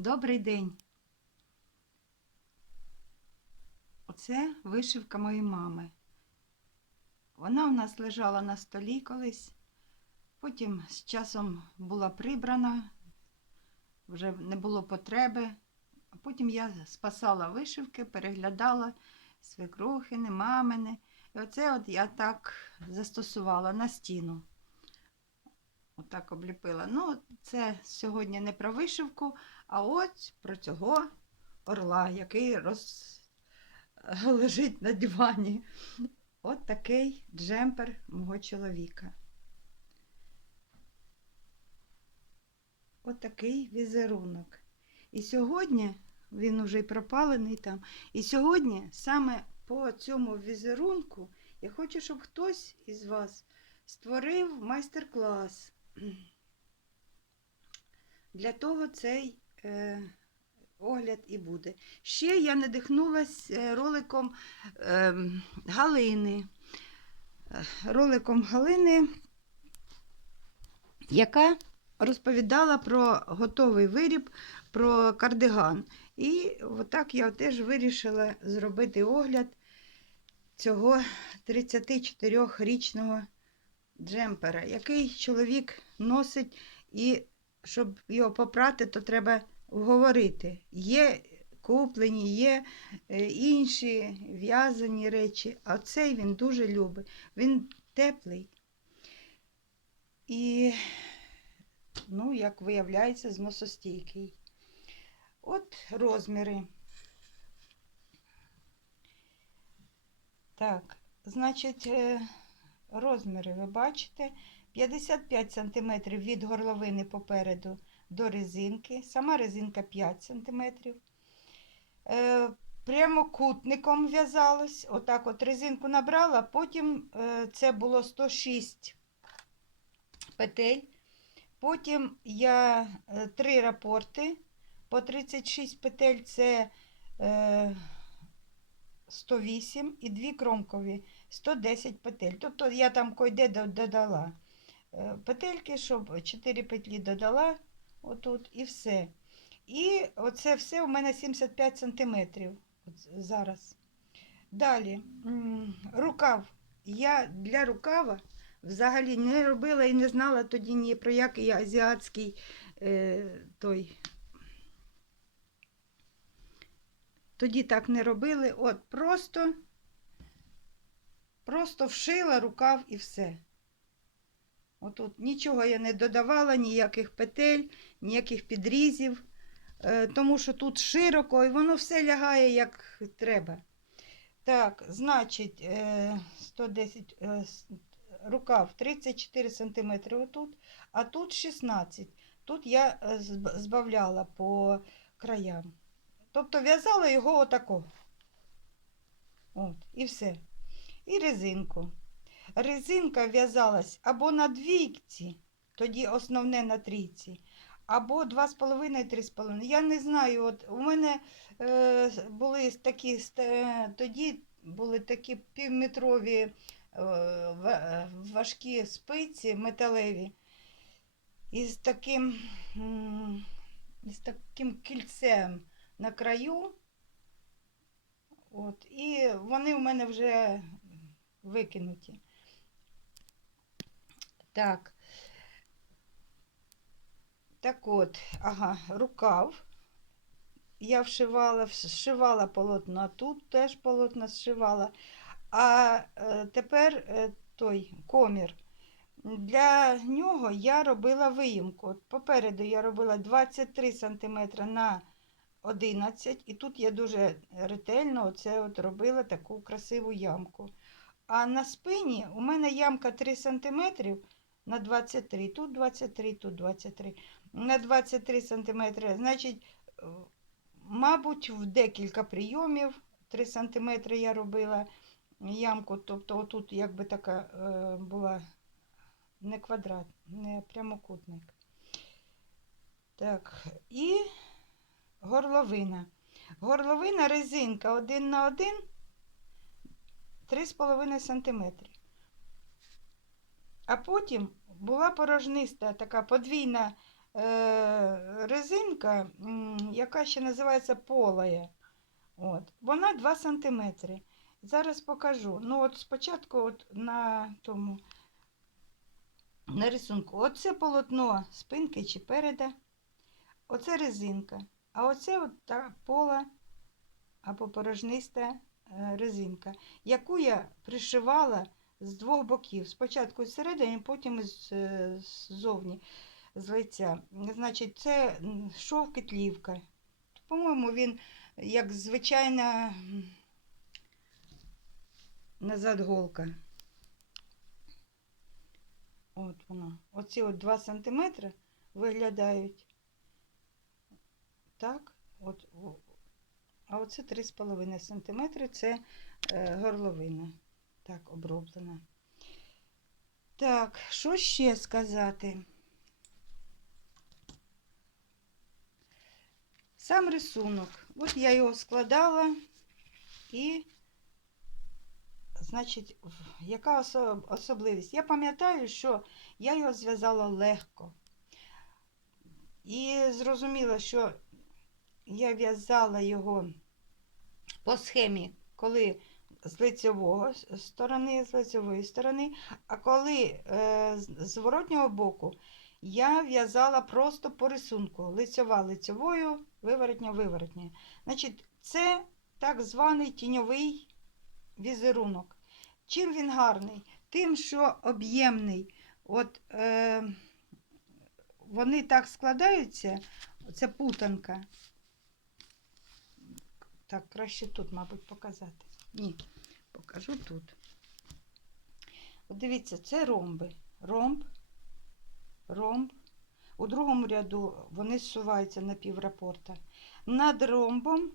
Добрий день. Оце вишивка моєї мами. Вона у нас лежала на столі колись, потім з часом була прибрана, вже не було потреби. А потім я спасала вишивки, переглядала свекрухини, мамини. І оце от я так застосувала на стіну. Отак обліпила. Ну, це сьогодні не про вишивку, а ось про цього орла, який роз... лежить на дивані. От такий джемпер мого чоловіка. От такий візерунок. І сьогодні він уже й пропалений там. І сьогодні саме по цьому візерунку я хочу, щоб хтось із вас створив майстер-клас. Для того цей е, огляд і буде. Ще я надихнулась е, роликом е, Галини. Роликом Галини, яка розповідала про готовий виріб, про кардиган. І отак я теж вирішила зробити огляд цього 34-річного джемпера, який чоловік носить, і щоб його попрати, то треба вговорити. Є куплені, є е, інші в'язані речі, а цей він дуже любить. Він теплий. І, ну, як виявляється, зносостійкий. От розміри. Так, значить, е, розміри ви бачите. 55 см від горловини попереду до резинки. Сама резинка 5 см. Е, прямокутником в'язалось. Отак от резинку набрала, потім е, це було 106 петель. Потім я е, три рапорти по 36 петель це е, 108 і дві кромкові 110 петель. Тобто я там койде додала е, петельки, щоб 4 петлі додала отут і все. І оце все у мене 75 сантиметрів зараз. Далі, рукав. Я для рукава взагалі не робила і не знала тоді ні про який азіатський е, той. Тоді так не робили. От просто, просто вшила рукав і все. Отут нічого я не додавала, ніяких петель, ніяких підрізів, е, тому що тут широко і воно все лягає як треба. Так, значить, е, 110, е, рукав 34 см отут, а тут 16 Тут я е, збавляла по краям. Тобто в'язала його отако. От, і все. І резинку. Резинка в'язалась або на двійці, тоді основне на трійці, або 2,5-3,5. Я не знаю, от у мене е, були такі, ст- тоді були такі півметрові е, важкі спиці металеві із таким, із таким кільцем на краю. От, і вони у мене вже викинуті. Так. Так от, ага, рукав. Я вшивала, зшивала полотно, а тут теж полотно зшивала. А е, тепер е, той комір. Для нього я робила виїмку. Попереду я робила 23 см на 11 і тут я дуже ретельно оце от робила таку красиву ямку. А на спині у мене ямка 3 см на 23, тут 23, тут 23, на 23 см. Значить, е, мабуть, в декілька прийомів 3 см я робила ямку, тобто отут якби така е, була не квадрат, не прямокутник. Так, і горловина. Горловина резинка 1 на 1 3,5 см. А потім була порожниста така подвійна е, резинка, яка ще називається полая. От. Вона 2 см. Зараз покажу. Ну, от спочатку от на тому на рисунку. Оце полотно спинки чи переда. Оце резинка. А оце от та пола або порожниста резинка, яку я пришивала з двох боків. Спочатку зсередини, потім ззовні, з лиця. Значить, це шов кетлівка. По-моєму, він як звичайна назад голка. От вона. Оці от 2 см виглядають. Так, от, а оце 3,5 см це е, горловина. Так, оброблена. Так, що ще сказати? Сам рисунок. От я його складала і, значить, яка особливість? Я пам'ятаю, що я його зв'язала легко. І зрозуміла, що я в'язала його по схемі, коли з лицевого сторони, з лицевої сторони, а коли е, з зворотнього боку я в'язала просто по рисунку. Лицьова лицьовою, виворотня виворотня. Значить, це так званий тіньовий візерунок. Чим він гарний? Тим, що об'ємний. От е, вони так складаються, це путанка. Так, краще тут, мабуть, показати. Ні, покажу тут. От дивіться, це ромби. Ромб, ромб. У другому ряду вони зсуваються на піврапорта. Над ромбом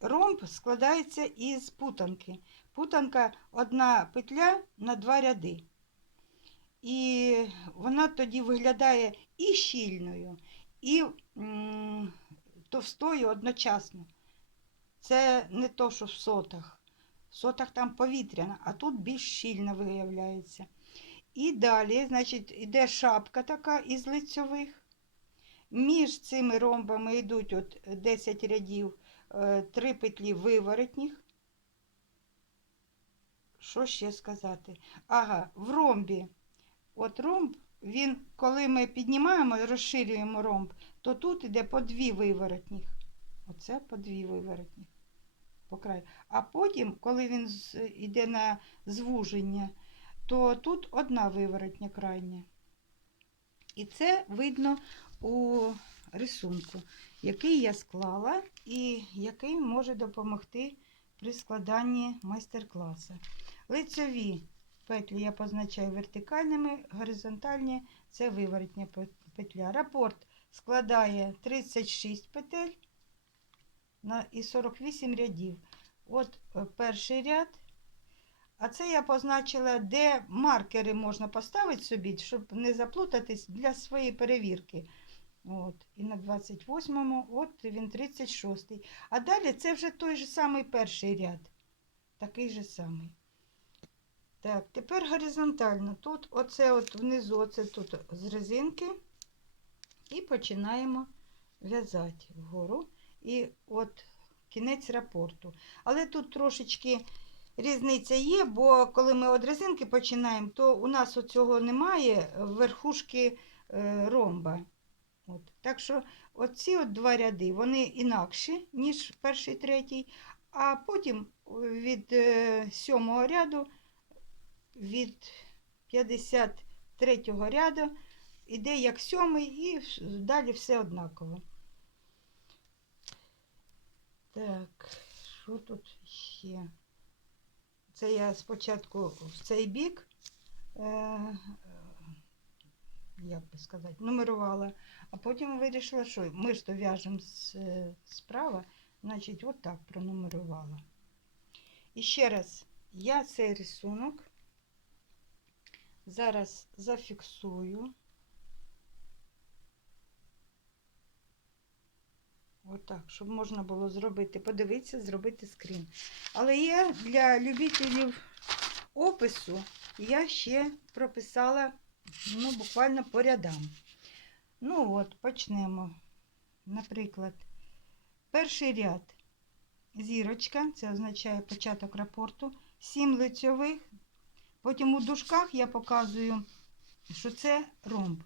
ромб складається із путанки. Путанка одна петля на два ряди. І вона тоді виглядає і щільною, і м, товстою одночасно. Це не то, що в сотах. В сотах там повітряна, а тут більш щільно виявляється. І далі, значить, іде шапка така із лицьових. Між цими ромбами йдуть от 10 рядів, е, три петлі виворотніх. Що ще сказати? Ага, в ромбі. От ромб, він, коли ми піднімаємо, розширюємо ромб, то тут іде по дві виворотніх. Оце по дві виворотні по краю. А потім, коли він йде на звуження, то тут одна виворотня крайня. І це видно у рисунку, який я склала і який може допомогти при складанні майстер-класу. Лицьові петлі я позначаю вертикальними, горизонтальні це виворотня петля. Рапорт складає 36 петель і 48 рядів. От е, перший ряд. А це я позначила, де маркери можна поставити собі, щоб не заплутатись для своєї перевірки. От. І на 28-му, от він 36-й. А далі це вже той же самий перший ряд. Такий же самий. Так, тепер горизонтально. Тут оце от внизу, оце тут з резинки. І починаємо в'язати вгору. І от кінець рапорту. Але тут трошечки різниця є, бо коли ми від резинки починаємо, то у нас оцього немає верхушки е, ромба. От. Так що оці от два ряди, вони інакші, ніж перший, третій, а потім від е, сьомого ряду, від 53-го ряду іде як сьомий і далі все однаково. Так, що тут ще? Це я спочатку в цей бік, е, як би сказати, нумерувала, а потім вирішила, що ми ж то в'яжемо справа, значить, отак пронумерувала. І ще раз, я цей рисунок зараз зафіксую. Отак, щоб можна було зробити, подивитися, зробити скрін. Але є для любителів опису, я ще прописала ну, буквально по рядам. Ну от, почнемо. Наприклад, перший ряд. Зірочка, це означає початок рапорту. Сім лицьових. Потім у дужках я показую, що це ромб.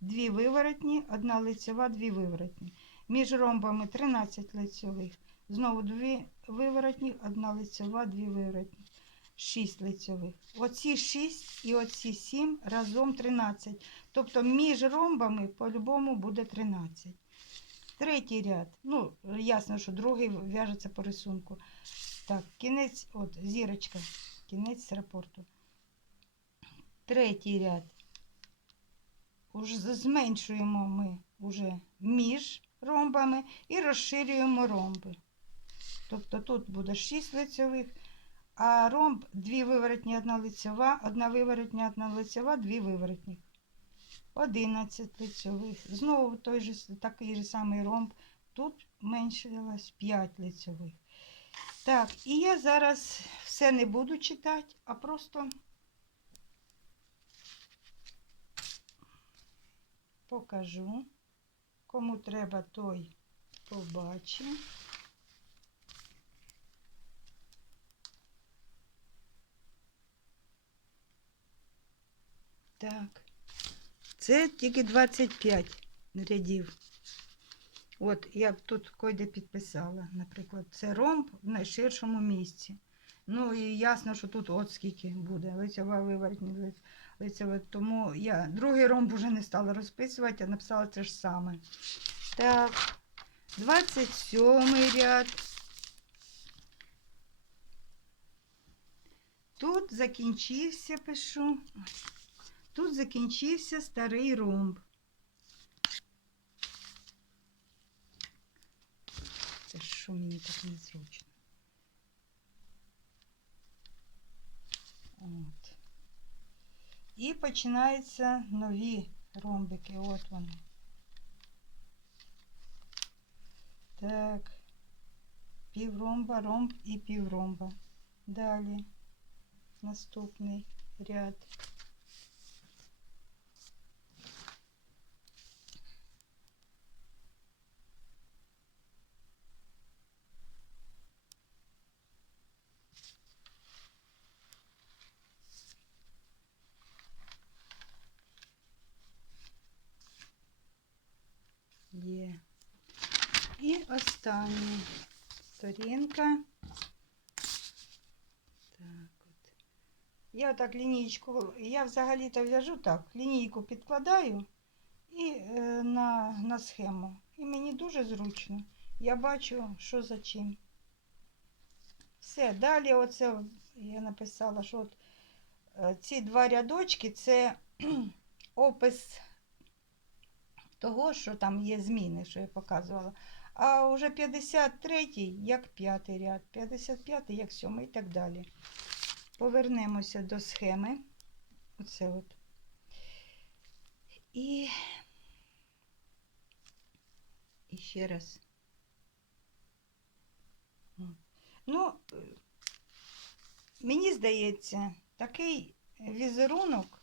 Дві виворотні, одна лицьова, дві виворотні. Між ромбами 13 лицьових. Знову дві виворотні, одна лицьова, дві виворотні. 6 лицьових. Оці 6 і оці 7 разом 13. Тобто між ромбами по-любому буде 13. Третій ряд. Ну, ясно, що другий в'яжеться по рисунку. Так, кінець, от, зірочка, кінець рапорту. Третій ряд. Уже зменшуємо ми вже між ромбами і розширюємо ромби. Тобто тут буде 6 лицьових, а ромб дві виворотні, одна лицьова, одна виворотня, одна лицьова, дві виворотні. 11 лицьових. Знову той же, такий же самий ромб. Тут меншилось 5 лицьових. Так, і я зараз все не буду читати, а просто покажу. Кому треба, той побачить. Так. Це тільки 25 рядів. От я тут койде підписала, наприклад, це ромб в найширшому місці. Ну і ясно, що тут от скільки буде. Лицьова виворотні, Тому я другий ромб вже не стала розписувати, а написала те ж саме. Так, 27 ряд. Тут закінчився, пишу. Тут закінчився старий ромб. Це що мені так незручно. От. І починаються нові ромбики. От вони. Так. Півромба, ромб і півромба. Далі. Наступний ряд. Остання сторінка. Так от. Я так лінійку, я взагалі-то в'яжу так, лінійку підкладаю і е, на, на схему. І мені дуже зручно. Я бачу, що за чим. Все, далі оце я написала, що от, е, ці два рядочки це опис того, що там є зміни, що я показувала. А вже 53-й як п'ятий ряд, 55-й як сьомий і так далі. Повернемося до схеми. Оце от. І, і ще раз. Ну, мені здається, такий візерунок,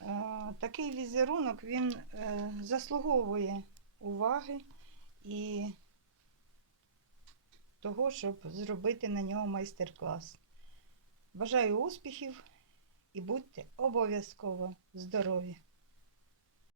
е, такий візерунок він е, заслуговує уваги і того, щоб зробити на нього майстер-клас. Бажаю успіхів і будьте обов'язково здорові!